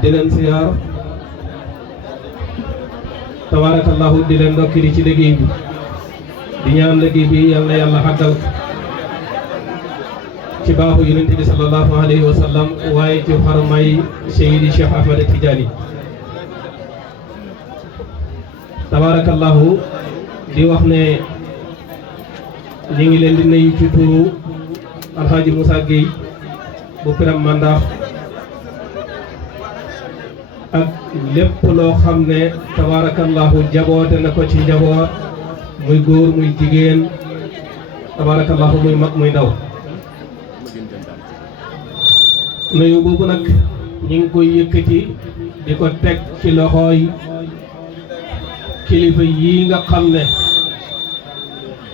di leen siyaar tabarakallahu di leen ndokkili ci liggéey bi di ñaan liggéey bi yal na yàlla xàggal ci baaxu yonent bi sallallahu alayhi wa sallam waaye ci xarmay Seydi Cheikh Ahmed Tidiane tabarakallahu di wax ne ñi ngi leen di nuyu ci turu Alhaji Moussa Gueye bu Piram Mandax ak lépp loo xam ne tabarakallahu jaboote na ko ci njaboot muy góor muy jigéen tabarakallahu muy mag muy ndaw nuyu boobu nag ñi ngi koy yëkkati di ko teg ci loxooy kilifa yi nga xam ne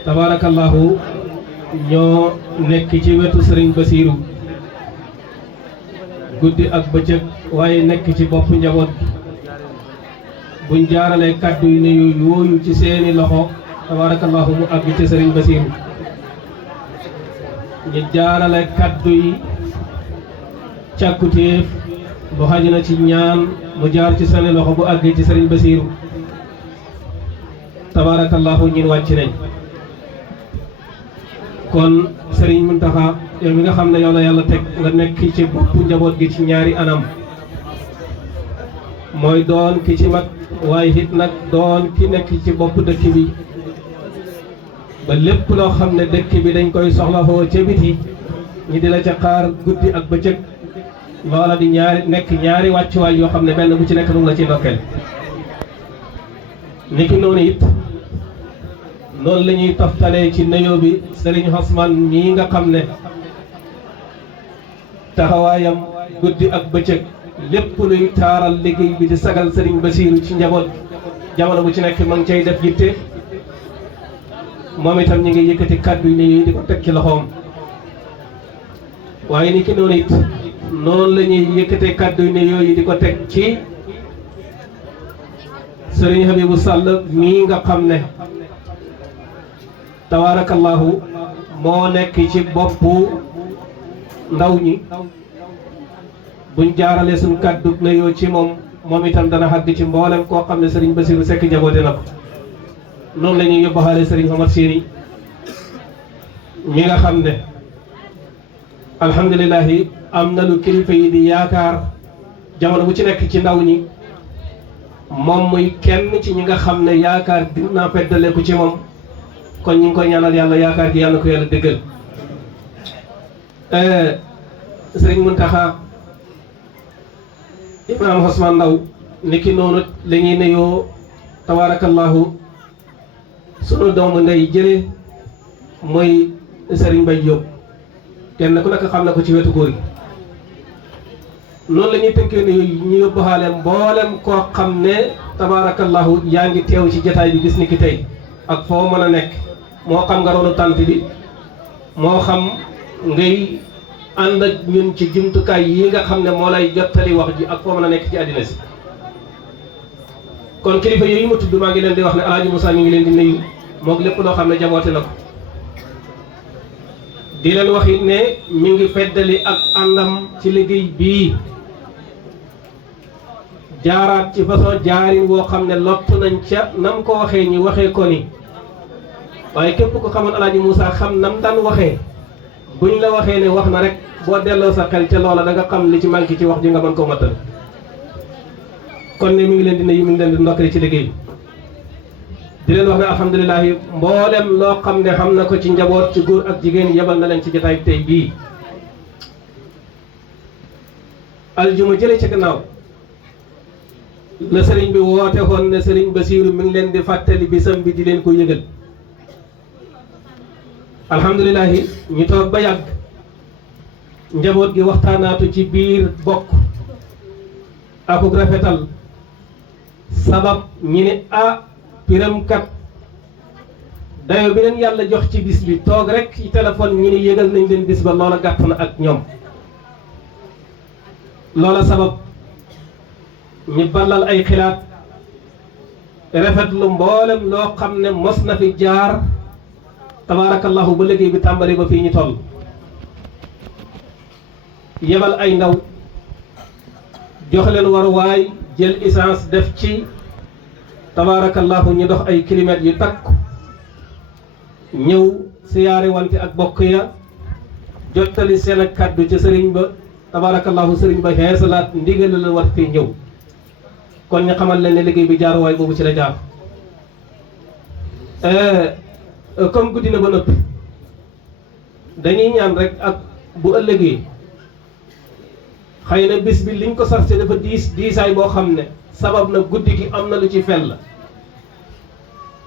tabarakallahu ñoo nekk ci wetu Sëriñ Basiiru guddi ak bëccëg waaye nekk ci bopp njaboot buñ jaaralee kàddu yi ne yooyu ci seeni loxo tabarakallahu mu àgg ci Sëriñ Basiiru ñu jaarale kàddu yi càkkutéef bu xaj na ci ñaan mu jaar ci seeni loxo bu àggee ci Sëriñ Basiiru tabarakallahu ñin wàcc nañ kon Sëriñ Muntaxa yow mi nga xam ne yow la yàlla teg nga nekk ci boppu njaboot gi ci ñaari anam mooy doon ki ci mag waaye it nag doon ki nekk ci bopp dëkk bi ba lépp loo xam ne dëkk bi dañ koy soxlawoo ca biti ñi di la ca xaar guddi ak bëccëg loola di nekk ñaari wàccuwaay yoo xam ne benn bu ci nekk nu la ci ndokkeel niki noonu it noonu la ñuy toftalee ci nuyoo bi Serigne Ousmane mii nga xam ne taxawaayam guddi ak bëccëg lépp luy taaral liggéey bi di sagal Serigne Basiiru ci njaboot jamono bu ci nekk ma ngi cay def yitte moom itam ñu ngi yëkkati kàddu yi di ko teg ci loxoom waaye ni ki noonu it noonu la ñuy yëkkatee kàddu yi di ko teg ci Serigne Habibou Sall mii nga xam ne tabarakallahu moo nekk ci boppu ndaw ñi buñ jaaralee suñ kàddu nuyoo ci moom itam dana xàgg ci mboolem koo xam ne Serigne Basiiru Seck jaboote na ko noonu la ñuy yóbbaale Serigne Omar Séni mi nga xam ne alhamdulilahi am na lu kilifa yi di yaakaar jamono bu ci nekk ci ndaw ñi moom muy kenn ci ñi nga xam ne yaakaar dina feddale ko ci moom kon ñu ngi koy ñaanal yàlla yaakaar gi yàlla ko yàlla dëggal Sëriñ Muntaxa Imaam Ousmane Ndaw niki noonu la ñuy nuyoo tabarakallahu sunu doomu ndey jële mooy Sëriñ Bay Jóob kenn ku nekk xam na ko ci wetu góor gi noonu la ñuy tënkee ne ñu yóbbuwaale mboolem koo xam ne tabarakallahu yaa ngi teew ci jataay bi bis ni ki tey ak foo mën a nekk moo xam nga roonu tànt bi moo xam ngay ànd ak ñun ci jumtukaay yi nga xam ne moo lay jottali wax ji ak foo mën a nekk ci àddina si kon kilifa yooyu ma tudd maa ngi leen di wax ne Alaaji Moussa mi ngi leen di nuyu moog lépp loo xam ne jaboote na ko di leen wax it ne mi ngi feddali ak àndam ci liggéey bii jaaraat ci façon jaarin woo xam ne lott nañ ca nam ko waxee ñi waxee ko ni waaye képp ko xamoon Alaaji Moussa xam nam daan waxee buñ la waxee ne wax na rek boo delloo sa xel ca loola da nga xam li ci manqué ci wax ji nga mën koo matal kon ne mi ngi leen di nuyu mi ngi leen di ndokkale ci liggéey di leen wax ne alhamdulilahi mboolem loo xam ne xam na ko ci njaboot ci góor ak jigéen yebal na leen ci jotaay tey bii aljuma jële ci gannaaw la sëriñ bi woote woon ne Sëriñ Basiiru mi ngi leen di fàttali bisam bi di leen ko yëgal alhamdulilahi ñu toog ba yàgg njaboot gi waxtaanaatu ci biir bokk akuk rafetal sabab ñi ne Piram kat dayo bi leen yàlla jox ci bis bi toog rek ci téléphone ñi ne yëgal nañ leen bis ba loola gàtt na ak ñoom loola sabab ñu ballal ay xilaat rafetlu mboolem loo xam ne mos na fi jaar tabarakallahu ba liggéey bi tàmbali ba fii ñu toll yebal ay ndaw jox leen waruwaay jël essence def ci tabaarakallahu ñu dox ay kilomètres yu takku ñëw siyaare wante ak bokk ya jottali seen ak kàddu ci sëriñ ba tabaarakallahu sëriñ ba xeesalaat ndigal la war fii ñëw kon ñu xamal leen ne liggéey bi jaaruwaay boobu ci la jaar comme guddi na ba noppi dañuy ñaan rek ak bu ëllëgee xëy na bis bi liñ ko sarse dafa diisaay boo xam ne sabab na guddi gi am na lu ci fel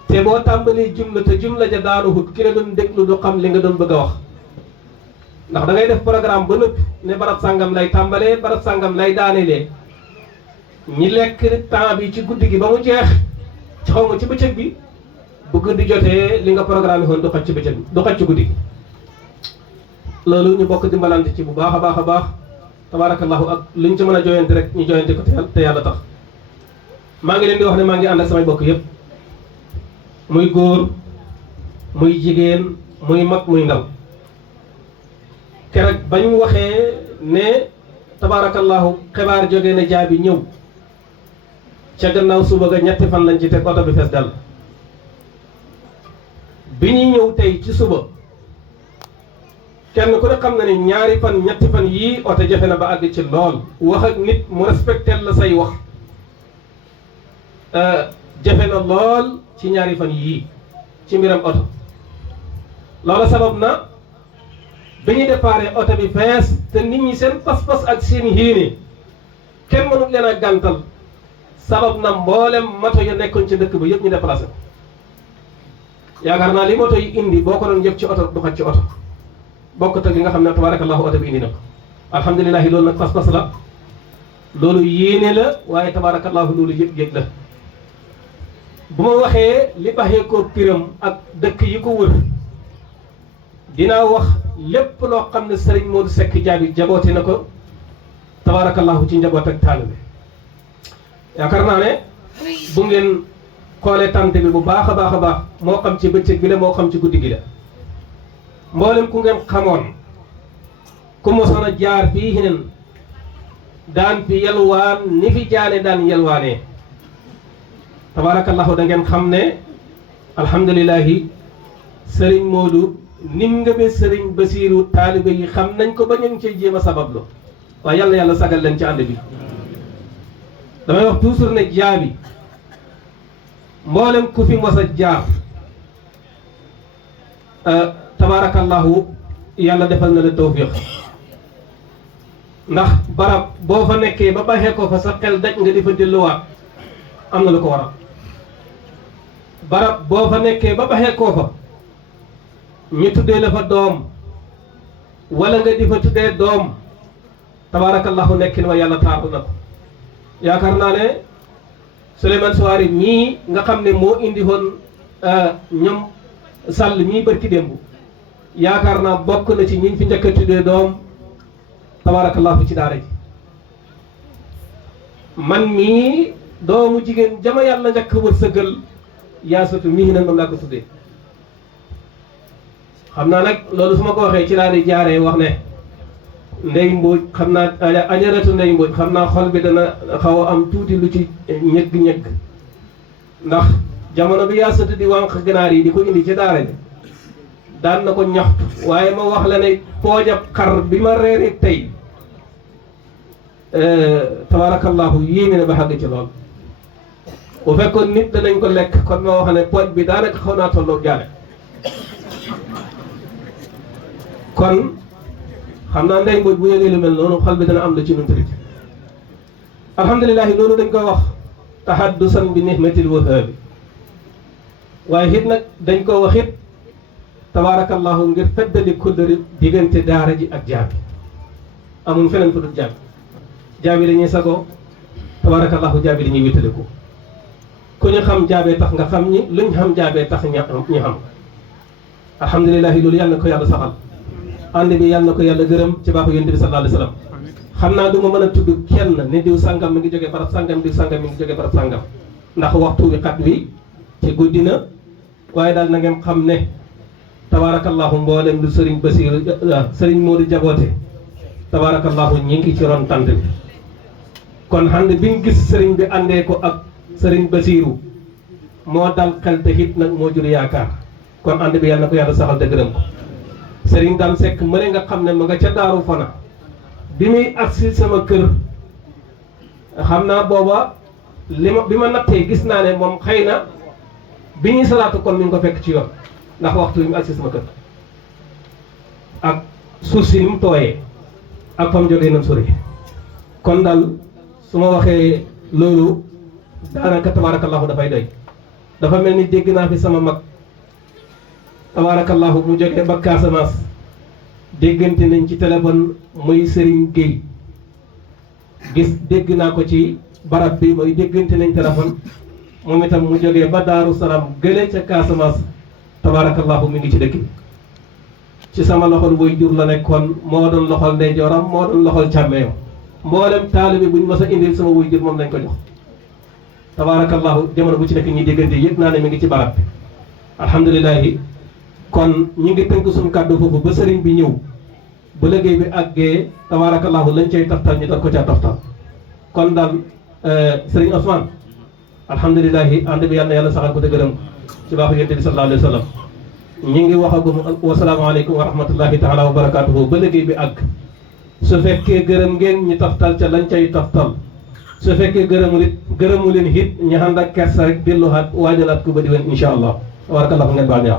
te boo tàmbalee jumla te jumla ja daanu hut ki la doon déglu du xam li nga doon bëgg a wax ndax da ngay def programme ba noppi ne barab sàngam lay tàmbalee barab sàngam lay daanelee ñi lekk temps bi ci guddi gi ba mu jeex ci xaw ma ci bëccëg bi bu guddi jotee li nga programme woon du xaj ci bëccëg bi du xaj ci guddi gi loolu ñu bokk dimbalante ci bu baax a baax a baax tabaarakallahu ak luñ ci mën a joyante rek ñu joyante ko te yàlla tax maa ngi leen di wax ne maa ngi ànd ak samay bokk yépp muy góor muy jigéen muy mag muy ndaw keroog bañ waxee ne tabaarakallahu xibaar jógee na jaabi ñëw ca gannaaw suba ga ñetti fan lañ ci teg oto bi fees dal bi ñuy ñëw tey ci suba kenn ku ne xam na ne ñaari fan ñetti fan yii oto jafe na ba àgg ci lool wax ak nit mu respecté la say wax jafe na lool ci ñaari fan yii ci mbiram oto loola sabab na bi ñu déparé oto bi fees te nit ñi seen pas-pas ak seen yéene kenn mënut leen a gàntal sabab na mboolem moto yu nekkoon ci dëkk ba yëpp ñu déplacé ko yaakaar naa li moto yi indi boo ko doon yëpp ci oto du xaj ci oto bokkut ak li nga xam ne tabaarakallahu oto bi indi na ko alhamdulilahi loolu nag pas-pas la loolu yéene la waaye tabaarakallahu loolu yëg-yëg la bu ma waxee li baxee ko piram ak dëkk yi ko wër dinaa wax lépp loo xam ne sëriñ Modou Seck Diaby jaboote na ko tabaarakallahu ci njaboot ak taalibe yaakaar naa ne bu ngeen xoolee tànt bi bu baax a baax a baax moo xam ci bëccëg bi la moo xam ci guddi gi la mboolem ku ngeen xamoon ku mosoon a jaar fii hineen daan fi yelwaan ni fi jaane daan yelwaanee tabaarakallahu da ngeen xam ne alhamdulilahi sëriñ Modou nim nga be sëriñ Basiiru taalibe yi xam nañ ko ba ñu ngi cay jéem a sabablu waaye yàlla yàlla sagal leen ci ànd bi damay wax toujours ne Diaby mboolem ku fi mos a jaar tabaarakallahu yàlla defal na la tawfiq ndax barab boo fa nekkee ba baxee ko fa sa xel daj nga di fa delluwaat am na lu ko waral barab boo fa nekkee ba baxee koo fa ñu tuddee la fa doom wala nga di fa tuddee doom tabaarakallahu nekkin wa yàlla taatu na ko yaakaar naa ne Souleymane Souare mii nga xam ne moo indi woon ñoom sàll mii barki démb yaakaar naa bokk na ci ñi fi njëkk a tuddee doom tabaarakallahu ci daara ji man mii doomu jigéen jama yàlla njëkk wërsëgal yaasatu mii nag moom laa ko tuddee xam naa nag loolu su ma ko waxee ci laa di jaaree wax ne ndey mbooj xam naa ajaratu ndey mbooj xam naa xol bi dana xaw a am tuuti lu ci ñëgg-ñëgg ndax jamono bi yaasatu di wànq ganaar yi di ko indi ci daara ji daan na ko ñaxtu waaye ma wax la ne poojab xar bi ma reeri tey tabaarakallahu yéeme na ba xàgg ci lool bu fekkoon nit danañ ko lekk kon ma wax ne pooj bi daanaka xaw naa tolloo jaare kon xam naa ndey mbooj bu yëgee lu mel noonu xol bi dana am la ci nun tamit alhamdulilahi loolu dañ koy wax tahaddusan bi nihmatil wahaabi waaye it nag dañ ko wax it tabaarakallahu ngir feddali kullëri diggante daara ji ak Diaby amul feneen fu dul Diaby dañuy sago tabaarakallahu Diaby dañuy wétaliku ku ñu xam Diaby tax nga xam ñi luñ xam Diaby tax ñu xam alhamdulilahi loolu yàlla na ko yàlla saxal ànd bi yàlla na ko yàlla gërëm ci baaxu yonent bi sallallahu alayhi wa sallam xam naa du ma mën a tudd kenn ne diw sàngam mi ngi jógee barab sàngam diw sàngam mi ngi jógee barab sàngam ndax waxtu wi xat wi ci guddi na waaye daal na ngeen xam ne tabaarakallahu mboolem lu sëriñ Basiiru sëriñ Modou jaboote tabaarakallahu ñi ngi ci ron tant bi kon ànd bi ñu gis sëriñ bi àndee ko ak sëriñ Basiiru moo dal xel te it nag moo jur yaakaar kon ànd bi yàlla na ko yàlla saxal te gërëm ko sëriñ Dame Seck mëne nga xam ne ma nga ca Daaru Fana bi muy agsi sama kër xam naa booba bi ma nattee gis naa ne moom xëy na bi ñuy salaatu kon mi ngi ko fekk ci yoon ndax waxtu bi mu agsi sama kër ak suuf si ni mu tooyee ak fa mu jógee nam sori kon daal su ma waxee loolu daanaka tabaarakallahu dafay doy dafa mel ni dégg naa fi sama mag tabaarakallahu mu jógee ba Casamance déggante nañ ci téléphone muy Serigne Gueye gis dégg naa ko ci barab bi mooy déggante nañ téléphone moom itam mu jógee ba Daaru Salaam gële ca Casamance tabaarakallahu mi ngi ci dëkk bi ci sama loxol buy jur la nekkoon moo doon loxol ndeyjooram moo doon loxol càmmeeyam mboolem taalibe buñ mës a indil sama wuy jur moom lañ ko jox tabaarakallahu jamono bu ci nekk ñi déggante yëg naa ne mi ngi ci barab bi alhamdulilahi kon ñi ngi tënk suñu kàddu foofu ba sëriñ bi ñëw bu liggéey bi àggee tabaarakallahu lañ cay taftal ñu doon ko caa taftal kon daal sëriñ Ousmane alhamdulilahi ànd bi yàlla na yàlla saxal ko te gërëm ci baaxu yonent bi sallallahu alayhi wa sallam ñi ngi waxagum wasalaamaaleykum wa rahmatullahi taala wa barakaatuhu ba liggéey bi àgg su fekkee gërëm ngeen ñu taftal ca lañ cay taftal su fekkee gërëmu leen it ñu ànd ak kersa rek delluwaat waajalaat ko ba di wen incha allah barakallahu ngeen baal ñu